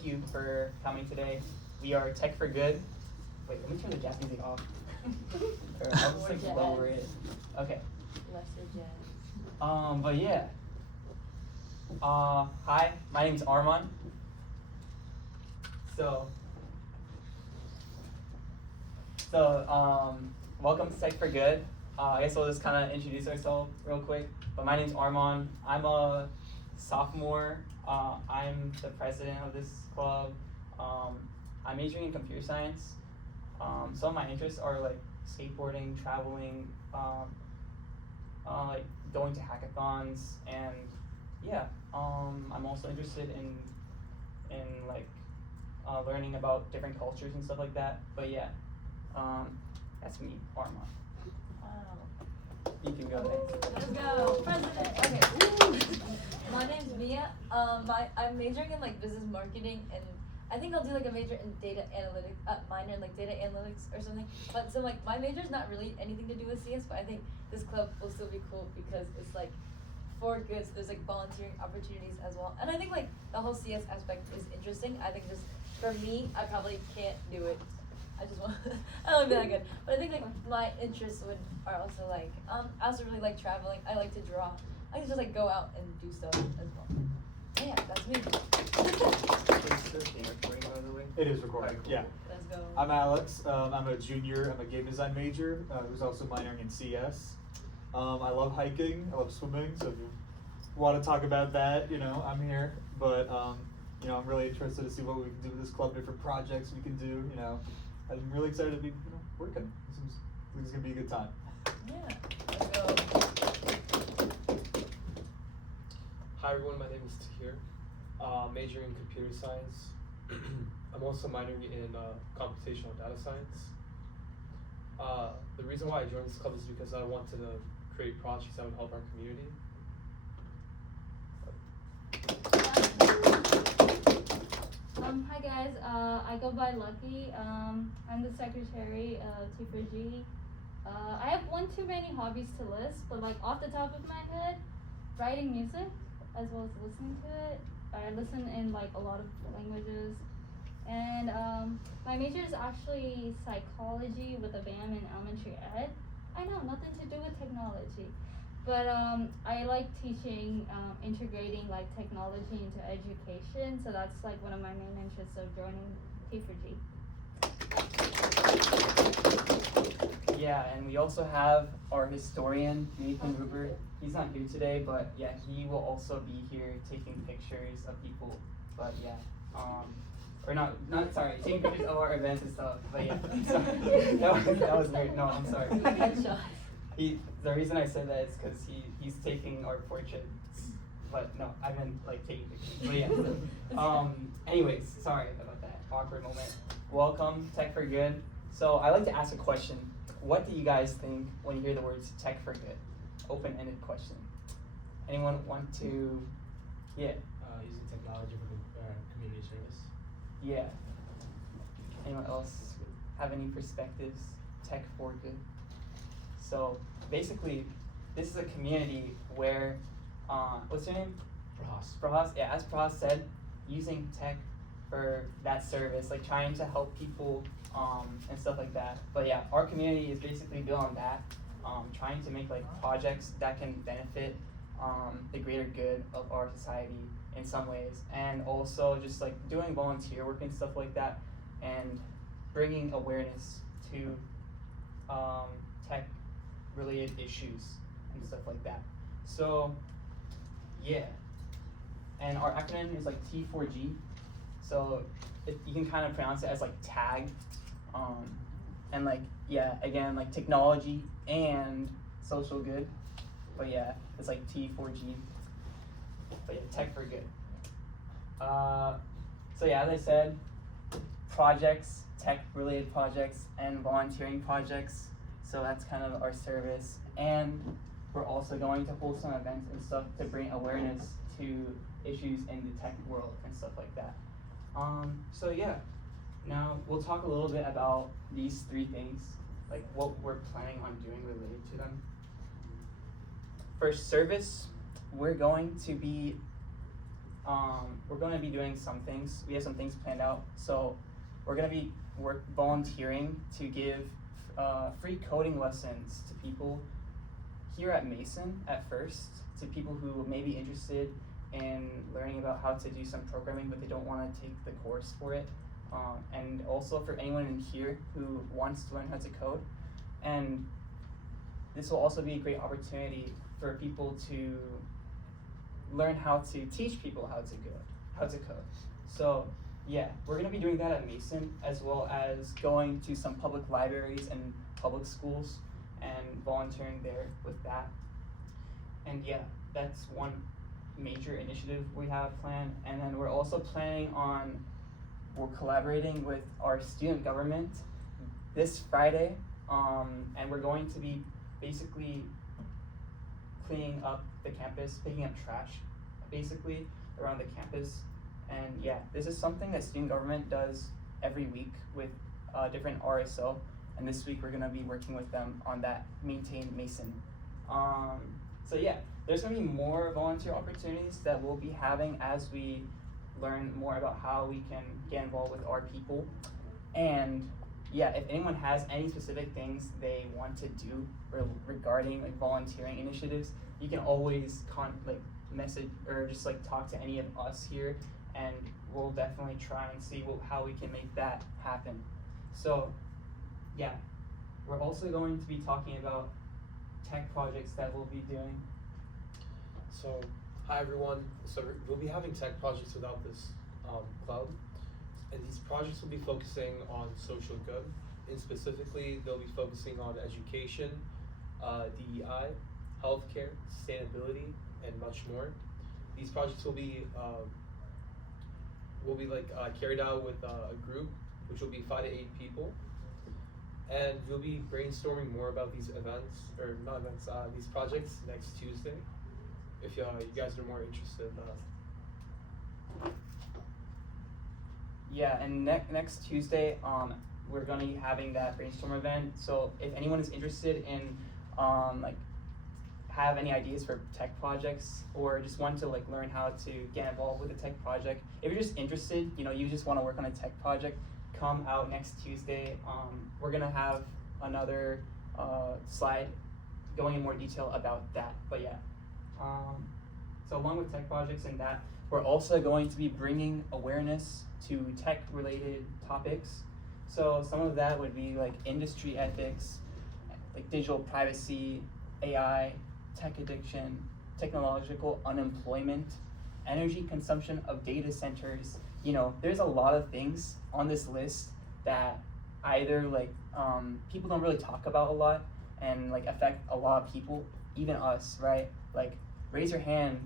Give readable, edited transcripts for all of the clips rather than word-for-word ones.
thank you for coming today. We are Tech for Good. Wait, let me turn the jazz music off. Or I'll just like lower it. Okay. Lesser jazz. But yeah. Hi, my name's Armand. So, welcome to Tech for Good. I guess we'll just kind of introduce ourselves real quick. But my name's Armand. I'm a sophomore. I'm the president of this club. I'm majoring in computer science. Some of my interests are like skateboarding, traveling, like going to hackathons, and yeah. I'm also interested in like learning about different cultures and stuff like that. But yeah, that's me, Armand. Wow. You can go next. Let's go. President. Okay. My name's Mia. I'm majoring in like business marketing, and I think I'll do like a major in data analytics, minor in like data analytics or something. But so like my major's not really anything to do with CS, but I think this club will still be cool because it's like for good. So there's like volunteering opportunities as well, and I think like the whole CS aspect is interesting. I think just for me, I probably can't do it. I just want I don't wanna be that good. But I think like my interests are also like I also really like traveling. I like to draw. I can just like go out and do stuff as well. Yeah, that's me. Is this thing recording, by the way? It is recording, Alright, cool. yeah. Let's go. I'm Alex. I'm a junior. I'm a game design major who's also minoring in CS. I love hiking. I love swimming. So if you want to talk about that, I'm here. But I'm really interested to see what we can do with this club, different projects we can do. I'm really excited to be working. This is gonna be a good time. Yeah, let's go. Hi everyone, my name is Tahir. Majoring in computer science. I'm also minoring in computational data science. The reason why I joined this club is because I wanted to create projects that would help our community. Hi guys, I go by Lucky. I'm the secretary of T4G. I have one too many hobbies to list, but like off the top of my head, writing music as well as listening to it. I listen in like a lot of languages. And my major is actually psychology with a BAM in elementary ed. I know, nothing to do with technology. But I like teaching, integrating like technology into education. So that's like one of my main interests of joining T4G. Yeah, and we also have our historian, Nathan Ruber. He's not here today, but yeah, he will also be here taking pictures of people. But yeah, or not sorry, taking pictures of our events and stuff. But yeah, sorry. that was weird. No, I'm sorry. Headshot. The reason I said that is because he's taking our portraits. But no, I meant like taking pictures. But yeah. Anyways, sorry about that awkward moment. Welcome, Tech for Good. So I like to ask a question. What do you guys think when you hear the words Tech for Good? Open-ended question. Anyone want to? Yeah. Using technology for community service. Yeah. Anyone else have any perspectives? Tech for Good. So basically, this is a community where, what's your name? Prahas. Yeah, as Prahas said, using tech for that service, like trying to help people and stuff like that. But yeah, our community is basically built on that, trying to make like projects that can benefit the greater good of our society in some ways, and also just like doing volunteer work and stuff like that, and bringing awareness to tech related issues and stuff like that. So yeah, and our acronym is like T4G. So you can kind of pronounce it as like tag, and like yeah, again like technology and social good. But yeah, it's like T4G. But yeah, Tech for Good. So yeah, as I said, projects, tech related projects, and volunteering projects. So that's kind of our service, and we're also going to hold some events and stuff to bring awareness to issues in the tech world and stuff like that. So yeah, now we'll talk a little bit about these three things, like what we're planning on doing related to them. For service, we're going to be we're gonna be doing some things. We have some things planned out. So we're gonna be volunteering to give free coding lessons to people here at Mason at first, to people who may be interested in learning about how to do some programming but they don't want to take the course for it. And also for anyone in here who wants to learn how to code. And this will also be a great opportunity for people to learn how to teach people how to code. So yeah, we're gonna be doing that at Mason, as well as going to some public libraries and public schools and volunteering there with that. And yeah, that's one major initiative we have planned. And then we're also planning on, we're collaborating with our student government this Friday, and we're going to be basically cleaning up the campus, picking up trash, basically, around the campus. And yeah, this is something that student government does every week with different RSO, and this week we're gonna be working with them on that Maintain Mason. So yeah, there's gonna be more volunteer opportunities that we'll be having as we learn more about how we can get involved with our people. And yeah, if anyone has any specific things they want to do regarding like volunteering initiatives, you can always message or just like talk to any of us here, and we'll definitely try and see how we can make that happen. So yeah, we're also going to be talking about tech projects that we'll be doing. So, hi everyone. So we'll be having tech projects without this club, and these projects will be focusing on social good. And specifically, they'll be focusing on education, DEI, healthcare, sustainability, and much more. These projects will be carried out with a group, which will be 5 to 8 people. And we'll be brainstorming more about these these projects next Tuesday. If you guys are more interested. Yeah, and next Tuesday, we're gonna be having that brainstorm event. So if anyone is interested in, have any ideas for tech projects, or just want to learn how to get involved with a tech project, if you're just interested, you just want to work on a tech project, come out next Tuesday. We're gonna have another slide going in more detail about that. But yeah, so along with tech projects and that, we're also going to be bringing awareness to tech-related topics. So some of that would be like industry ethics, like digital privacy, AI, tech addiction, technological unemployment, energy consumption of data centers. There's a lot of things on this list that either people don't really talk about a lot and affect a lot of people, even us, right? Raise your hand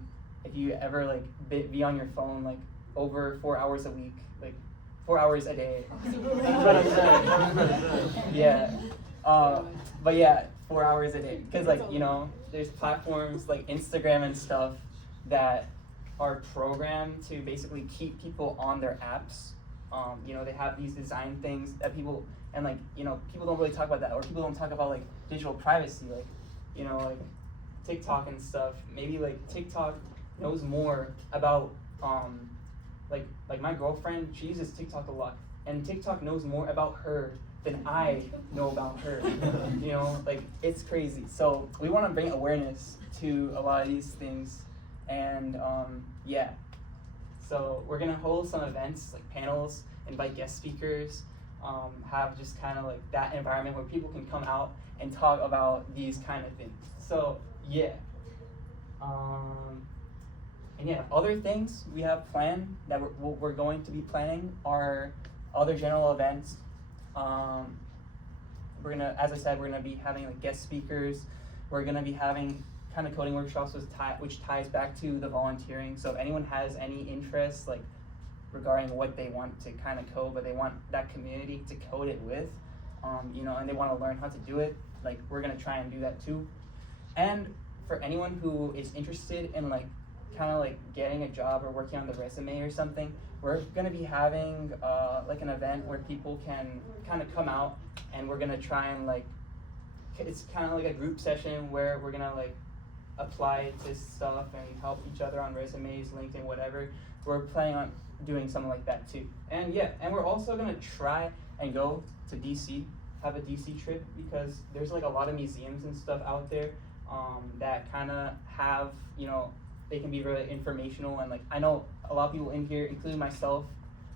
if you ever be on your phone over 4 hours a week, 4 hours a day. Yeah, but yeah, 4 hours a day, because there's platforms like Instagram and stuff that are programmed to basically keep people on their apps. They have these design things that people, and people don't really talk about that, or people don't talk about digital privacy, TikTok and stuff. Maybe TikTok knows more about my girlfriend, she uses TikTok a lot, and TikTok knows more about her than I know about her. It's crazy. So we want to bring awareness to a lot of these things, and yeah. So we're gonna hold some events, panels, invite guest speakers, have just kind of that environment where people can come out and talk about these kind of things. So yeah. And yeah, other things we have planned that we're going to be planning are other general events. We're gonna, as I said, we're gonna be having guest speakers. We're gonna be having kind of coding workshops which ties back to the volunteering. So if anyone has any interest regarding what they want to kind of code, but they want that community to code it with, and they want to learn how to do it, we're gonna try and do that too. And for anyone who is interested in getting a job or working on the resume or something, we're gonna be having an event where people can kind of come out, and we're gonna try and it's kind of a group session where we're gonna apply to stuff and help each other on resumes, LinkedIn, whatever. We're planning on doing something like that too. And yeah, and we're also gonna try and go to DC, have a DC trip, because there's like a lot of museums and stuff out there that kind of have, you know, they can be really informational, and like I know a lot of people in here, including myself,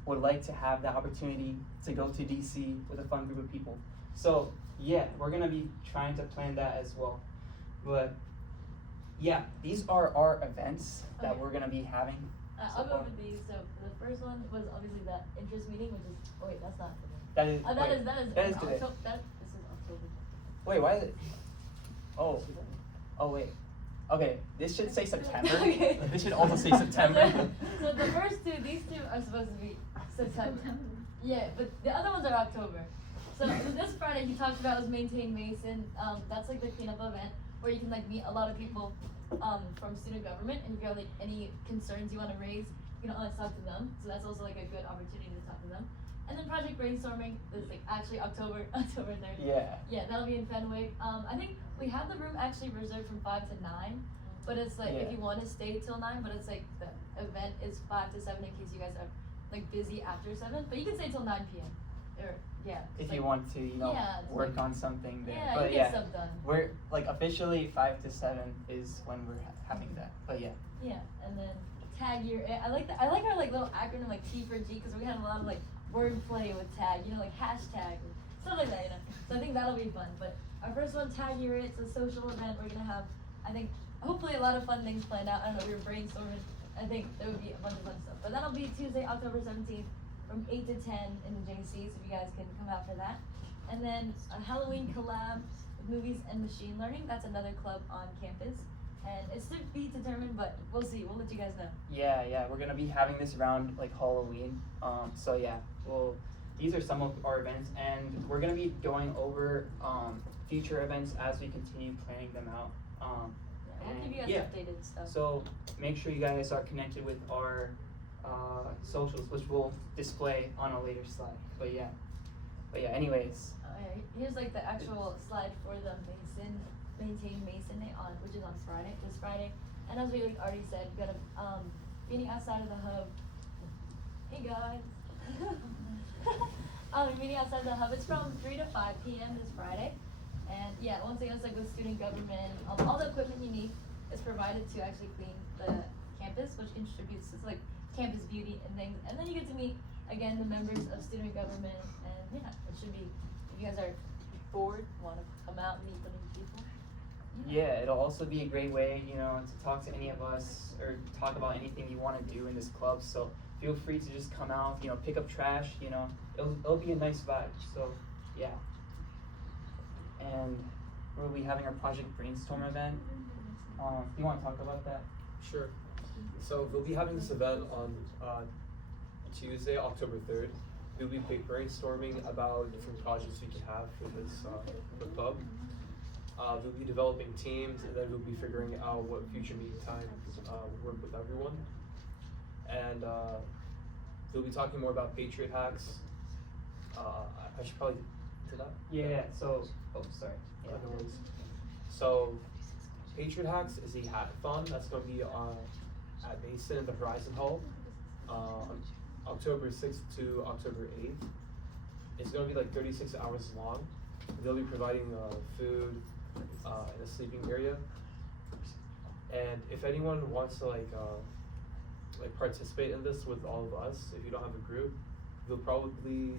would like to have the opportunity to go to DC with a fun group of people. So yeah, we're gonna be trying to plan that as well. But yeah, these are our events that Okay. we're gonna be having. I'll go over these. So the first one was obviously the interest meeting, which is wait, that's not today. That is That wait, is that is in today. October. This is October. Wait, why is it? Oh, oh wait. Okay, this should say September. Okay. This should also say September. So the first two, these two are supposed to be September. Yeah, but the other ones are October. So this Friday he talked about was Maintain Mason. That's like the cleanup event where you can like meet a lot of people from student government, and if you have like any concerns you want to raise, you can always talk to them. So that's also like a good opportunity to talk to them. And then Project Brainstorming is like actually October 3rd. Yeah. Yeah, that'll be in Fenwick. I think we have the room actually reserved from 5 to 9, but it's like if Yeah. you want to stay till 9, but it's like the event is 5 to 7 in case you guys are like busy after 7. But you can stay till 9 p.m. Or yeah. If like, you want to, you know, yeah, it's work like- on something there. Yeah, But you get stuff done. we're like officially 5 to 7 is when we're having that. But yeah. Yeah, and then tag your. I like our like little acronym like T for G because we had a lot of like wordplay with tag. You know, like hashtag and stuff like that. You know, so I think that'll be fun. But our first one, Tag Your It's a social event. We're gonna have, I think, hopefully a lot of fun things planned out. I don't know. We were brainstorming. I think there would be a bunch of fun stuff. But that'll be Tuesday, October 17th, from 8 to 10 in the JCs. If you guys can come out for that. And then a Halloween collab with movies and machine learning. That's another club on campus. And it's to be determined, but we'll see. We'll let you guys know. Yeah, we're gonna be having this around like Halloween. So yeah, well, these are some of our events, and we're gonna be going over future events as we continue planning them out. Yeah, we'll keep you guys Yeah. updated stuff. So make sure you guys are connected with our socials, which we'll display on a later slide. But yeah, anyways, Alright, here's like the actual slide for the Maintain Mason Day on, which is on Friday, this Friday. And as we like already said, we got a meeting outside of the hub. Hey guys. Meeting outside the hub. It's from 3 to 5 p.m. this Friday. And yeah, once again, it's like with student government. All the equipment you need is provided to actually clean the campus, which contributes to like campus beauty and things. And then you get to meet again the members of student government. And yeah, it should be. If you guys are bored, want to come out and meet the new people. yeah, it'll also be a great way, you know, to talk to any of us or talk about anything you want to do in this club. So feel free to just come out, you know, pick up trash, you know, it'll be a nice vibe. So yeah. And we'll be having our Project Brainstorm event. Do you want to talk about that? Sure. So we'll be having this event on Tuesday, October 3rd. We'll be brainstorming about different projects we can have for this for the club. We'll be developing teams, and then we'll be figuring out what future meeting times work with everyone. And we'll be talking more about Patriot hacks. I should probably do that. Yeah. So, oh, sorry. Yeah, no worries. So, Patriot Hacks is a hackathon that's going to be at Mason in the Horizon Hall, October 6th to October 8th. It's going to be like 36 hours long. They'll be providing food and a sleeping area. And if anyone wants to like participate in this with all of us, if you don't have a group, we'll probably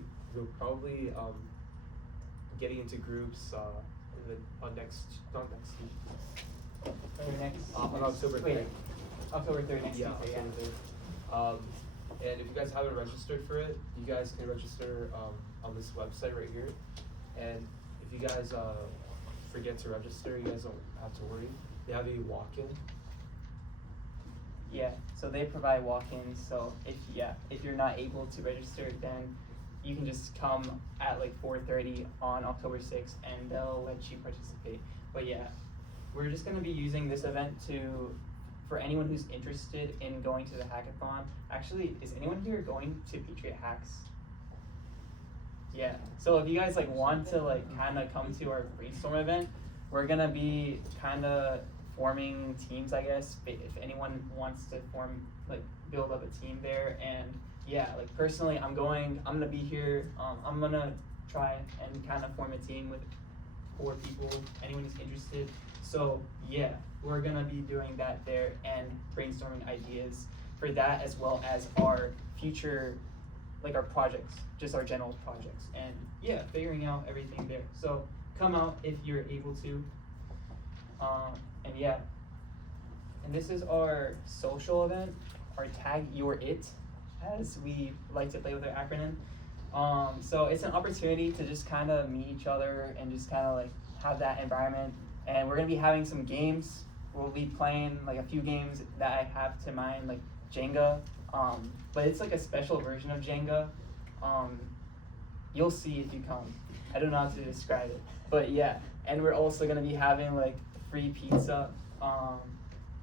getting into groups not next week. Or next. On October Wait, 3rd. October 3rd next Yeah, Tuesday. October 3rd. And if you guys haven't registered for it, you guys can register on this website right here. And if you guys forget to register, you guys don't have to worry. They have a walk-in. Yeah, so they provide walk-ins, so if you're not able to register, then you can just come at like 4:30 on October 6th and they'll let you participate. But yeah, we're just gonna be using this event for anyone who's interested in going to the hackathon. Actually, is anyone here going to Patriot Hacks? Yeah, so if you guys like want to like kinda come to our brainstorm event, we're gonna be kinda forming teams, I guess, if anyone wants to build up a team there. And yeah, like personally, I'm gonna be here. I'm gonna try and kind of form a team with 4 people, anyone who's interested. So yeah, we're gonna be doing that there and brainstorming ideas for that, as well as our future, like our projects, just our general projects, and yeah, figuring out everything there. So come out if you're able to. And yeah, and this is our social event, our Tag Your It, as we like to play with our acronym. So it's an opportunity to just kind of meet each other and just kind of like have that environment. And we're gonna be having some games. We'll be playing like a few games that I have to mind, like Jenga. But it's like a special version of Jenga. You'll see if you come. I don't know how to describe it, but yeah. And we're also gonna be having like free pizza,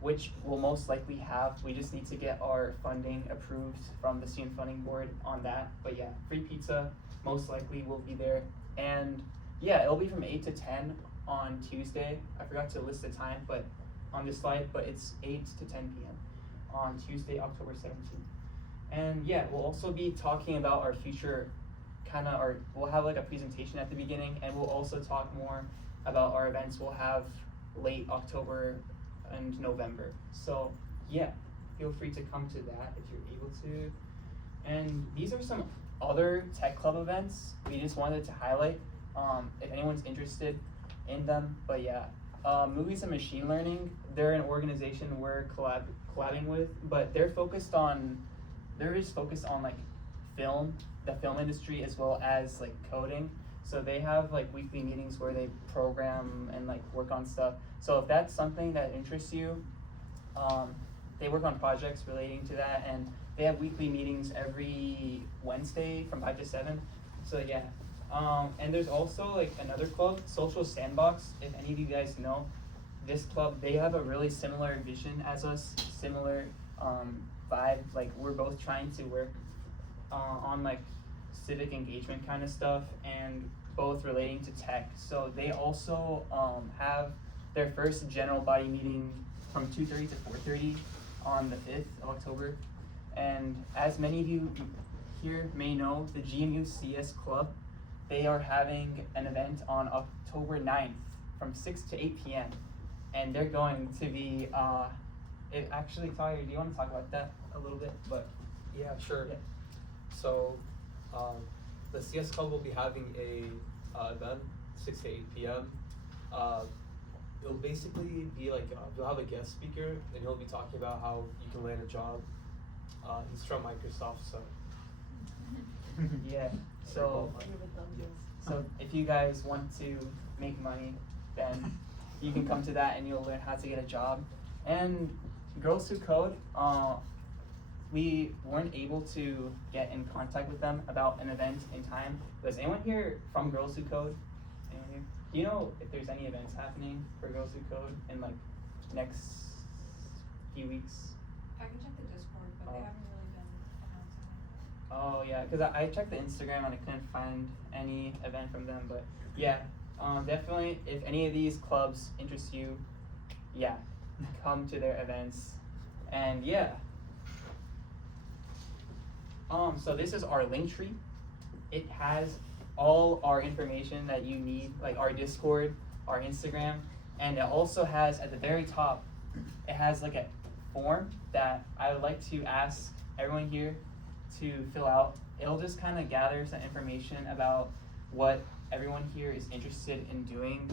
which we'll most likely have. We just need to get our funding approved from the student funding board on that. But yeah, free pizza most likely will be there. And yeah, it'll be from 8 to 10 on Tuesday. I forgot to list the time, but on this slide, but it's 8 to 10 p.m. on Tuesday, October 17th. And yeah, we'll also be talking about our future we'll have like a presentation at the beginning, and we'll also talk more about our events we'll have late October and November. So yeah, feel free to come to that if you're able to. And these are some other tech club events we just wanted to highlight, if anyone's interested in them. But yeah, Movies and Machine Learning, they're an organization we're collabing with, but they're just focused on like the film industry, as well as like coding. So they have like weekly meetings where they program and like work on stuff. So if that's something that interests you, they work on projects relating to that, and they have weekly meetings every Wednesday from 5 to 7. So yeah, and there's also like another club, Social Sandbox. If any of you guys know this club, they have a really similar vision as us, similar vibe. Like we're both trying to work on like civic engagement kind of stuff, and both relating to tech. So they also have their first general body meeting from 2:30 to 4:30 on the 5th of October. And as many of you here may know, the GMU CS Club, they are having an event on October 9th from 6 to 8 p.m. And they're going to be, actually, Tyler, do you want to talk about that a little bit? But Yeah, sure. Yeah. So, the CS Club will be having a event 6 to 8 p.m. It'll basically be like you'll have a guest speaker, and he'll be talking about how you can land a job. He's from Microsoft, so yeah, so if you guys want to make money, then you can come to that and you'll learn how to get a job. And Girls Who Code, we weren't able to get in contact with them about an event in time. Was anyone here from Girls Who Code? Anyone here? Do you know if there's any events happening for Girls Who Code in like next few weeks? I can check the Discord, but they haven't really been announcing it. Oh yeah, because I checked the Instagram and I couldn't find any event from them. But yeah, definitely if any of these clubs interest you, yeah, come to their events. And yeah. So this is our link tree. It has all our information that you need, like our Discord, our Instagram, and it also has at the very top, it has like a form that I would like to ask everyone here to fill out. It'll just kind of gather some information about what everyone here is interested in doing.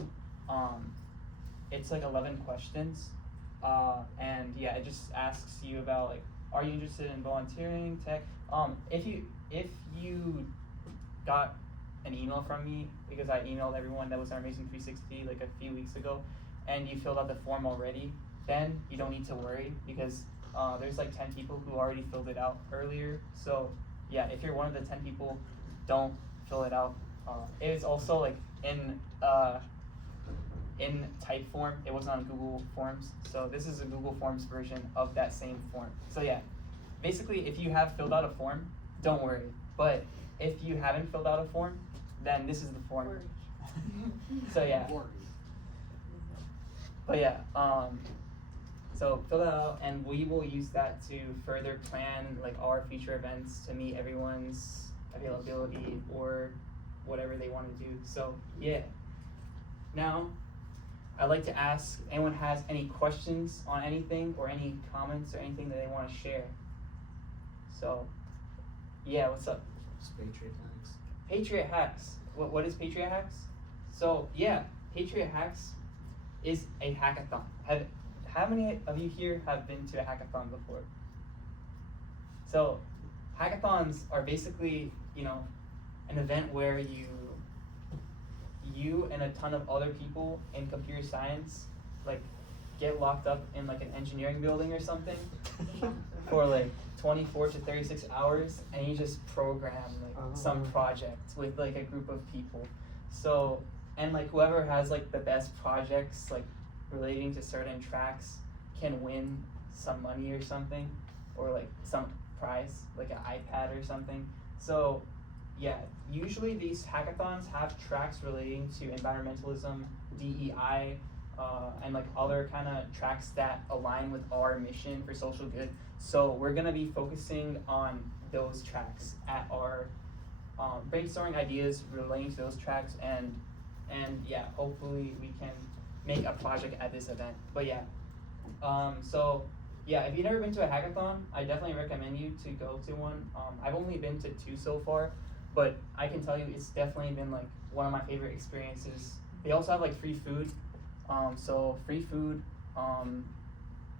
It's like 11 questions, and yeah, it just asks you about like, are you interested in volunteering, tech? If you got an email from me, because I emailed everyone that was on Amazing 360 like a few weeks ago, and you filled out the form already, then you don't need to worry, because there's like 10 people who already filled it out earlier. So yeah, if you're one of the 10 people, don't fill it out. It is also like in type form. It wasn't on Google Forms, so this is a Google Forms version of that same form. So yeah, basically if you have filled out a form, don't worry. But if you haven't filled out a form, then this is the form. So yeah. But yeah, So fill that out, and we will use that to further plan like our future events to meet everyone's availability or whatever they want to do. So yeah. Now, I'd like to ask anyone has any questions on anything or any comments or anything that they want to share. So, yeah, what's up? It's Patriot Hacks. Patriot Hacks. What is Patriot Hacks? So yeah, Patriot Hacks is a hackathon. How many of you here have been to a hackathon before? So hackathons are basically, an event where you and a ton of other people in computer science like get locked up in like an engineering building or something for like 24 to 36 hours, and you just program like some project with like a group of people. So, and like whoever has like the best projects like relating to certain tracks can win some money or something, or like some prize like an iPad or something. So yeah, usually these hackathons have tracks relating to environmentalism, DEI, and like other kind of tracks that align with our mission for social good. So we're gonna be focusing on those tracks at our brainstorming ideas relating to those tracks, and yeah, hopefully we can make a project at this event. But yeah, so yeah, if you've never been to a hackathon, I definitely recommend you to go to one. I've only been to 2 so far, but I can tell you it's definitely been like one of my favorite experiences. They also have like free food, so free food,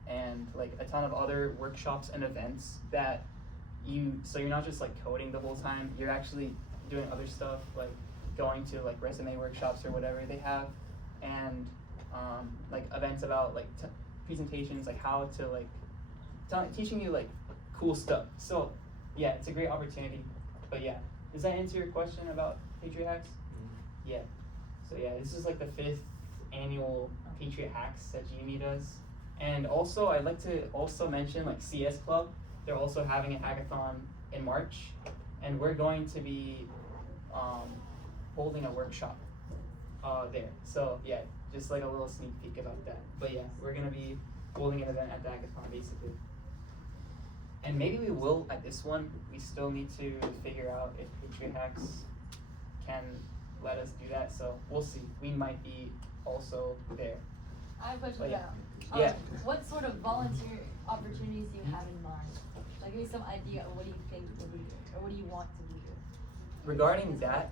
and like a ton of other workshops and events that so you're not just like coding the whole time, you're actually doing other stuff like going to like resume workshops or whatever they have, and like events about like presentations, like how to like teaching you like cool stuff. So yeah, it's a great opportunity. But yeah, does that answer your question about Patriot Hacks? Yeah. So yeah, this is like the 5th annual Patriot Hacks that GME does. And also, I'd like to also mention like CS Club. They're also having a hackathon in March, and we're going to be holding a workshop there. So yeah, just like a little sneak peek about that. But yeah, we're gonna be holding an event at the hackathon basically. And maybe we will at this one. We still need to figure out if Patriot Hacks can let us do that. So we'll see. We might be also there. I have a question But yeah. now. Yeah. What sort of volunteer opportunities do you have in mind? Like, give me some idea of what do you think we'll be doing, or what do you want to be doing? Regarding that,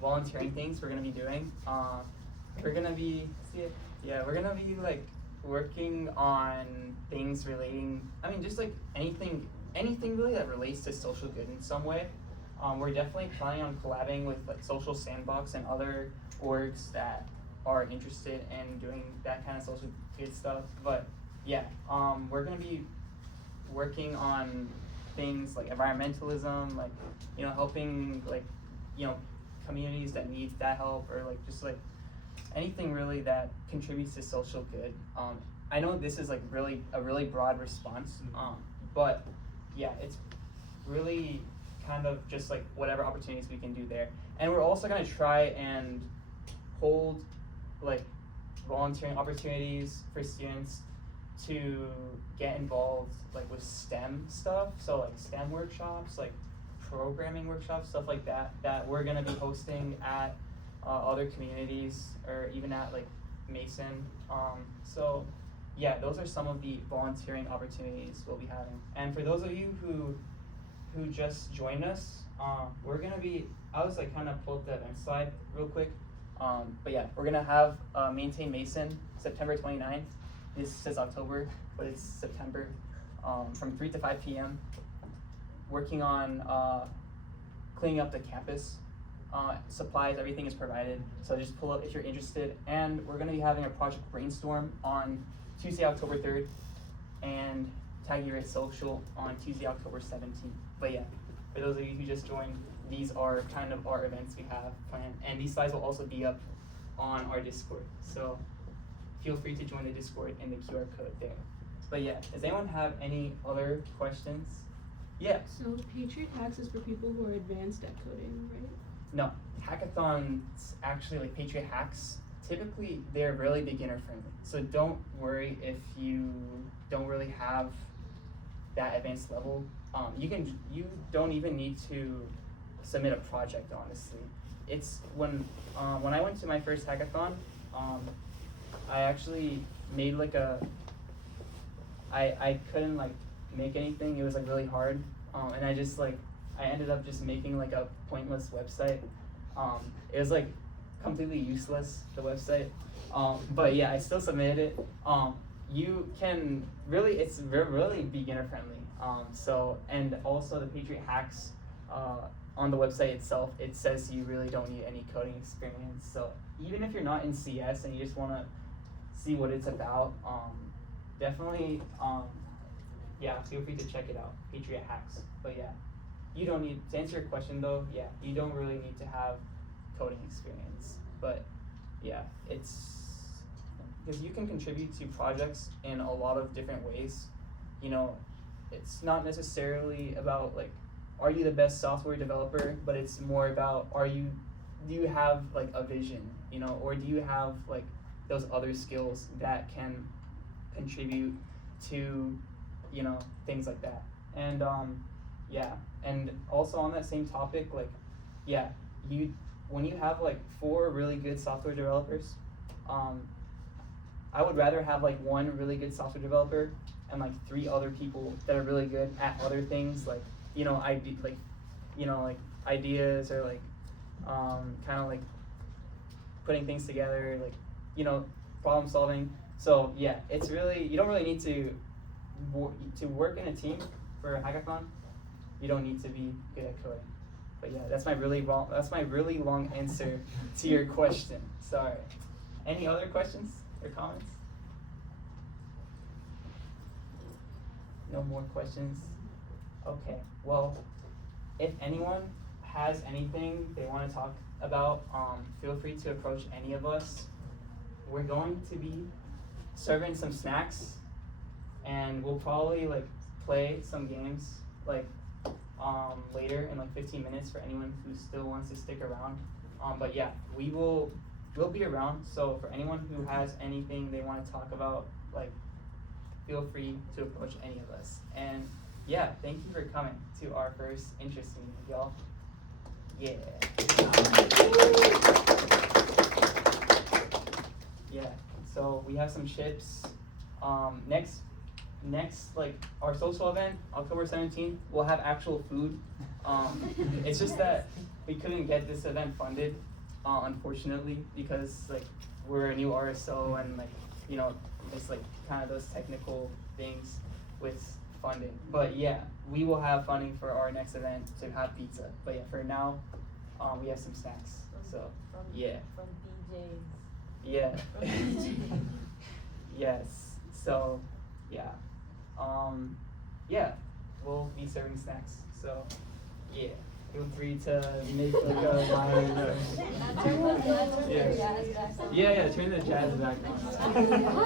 volunteering things we're gonna be doing, we're gonna be like working on things relating, just like anything really that relates to social good in some way. We're definitely planning on collabing with like Social Sandbox and other orgs that are interested in doing that kind of social good stuff. But yeah, we're gonna be working on things like environmentalism, like helping like communities that need that help, or like just like anything really that contributes to social good. I know this is like a really broad response, but yeah, it's really kind of just like whatever opportunities we can do there. And we're also gonna try and hold like volunteering opportunities for students to get involved like with STEM stuff. So like STEM workshops, like programming workshops, stuff like that we're gonna be hosting at other communities, or even at like Mason. So yeah, those are some of the volunteering opportunities we'll be having. And for those of you who just joined us, we're gonna be, I'll just like kind of pull up the event slide real quick. But yeah, we're gonna have Maintain Mason September 29th. This says October, but it's September, from 3 to 5 p.m. Working on cleaning up the campus. Supplies, everything is provided, so just pull up if you're interested. And we're gonna be having a project brainstorm on Tuesday, October 3rd, and Tag Your Social on Tuesday, October 17th. But yeah, for those of you who just joined, these are kind of our events we have planned, and these slides will also be up on our Discord. So feel free to join the Discord in the QR code there. But yeah, does anyone have any other questions? Yeah. So Patriot Hacks is for people who are advanced at coding, right? No, hackathons actually, like Patriot Hacks typically they're really beginner friendly. So don't worry if you don't really have that advanced level. You don't even need to submit a project, honestly. It's when I went to my first hackathon, I actually made like I couldn't like make anything. It was like really hard, and I ended up just making like a pointless website. It was like completely useless, the website, but yeah, I still submitted it. You can really, it's really beginner friendly. So, and also the Patriot Hacks on the website itself, it says you really don't need any coding experience. So even if you're not in CS and you just want to see what it's about, definitely, yeah, feel free to check it out, Patriot Hacks. But yeah, you don't need, to answer your question though, yeah, you don't really need to have coding experience. But yeah, it's, because you can contribute to projects in a lot of different ways. You know, it's not necessarily about like, are you the best software developer, but it's more about, do you have like a vision, you know, or do you have like those other skills that can contribute to, you know, things like that. And yeah, and also on that same topic, like, yeah, when you have like 4 really good software developers, I would rather have like 1 really good software developer and like 3 other people that are really good at other things, like, you know, ideas, or like kind of like putting things together, like, you know, problem solving. So yeah, it's really, you don't really need to work in a team for a hackathon. You don't need to be good at coding. But yeah, that's my really long answer to your question. Sorry. Any other questions or comments? No more questions? Okay, well, if anyone has anything they want to talk about, feel free to approach any of us. We're going to be serving some snacks, and we'll probably like play some games like later in like 15 minutes for anyone who still wants to stick around. But yeah, we'll be around, so for anyone who has anything they want to talk about, like, feel free to approach any of us. And yeah, thank you for coming to our first interest meeting, y'all. Yeah. Yeah, so we have some chips. Next, like, our social event, October 17th, we'll have actual food. It's just that we couldn't get this event funded, unfortunately, because like we're a new RSO, and like, you know, it's like kind of those technical things with funding. But yeah, we will have funding for our next event to have pizza. But yeah, for now, we have some snacks. So yeah. From BJ's. Yeah. From BJ's. Yes. So yeah. Yeah, we'll be serving snacks. So yeah, feel free to make like a line. Turn the jazz back on. Yeah, turn the jazz back on.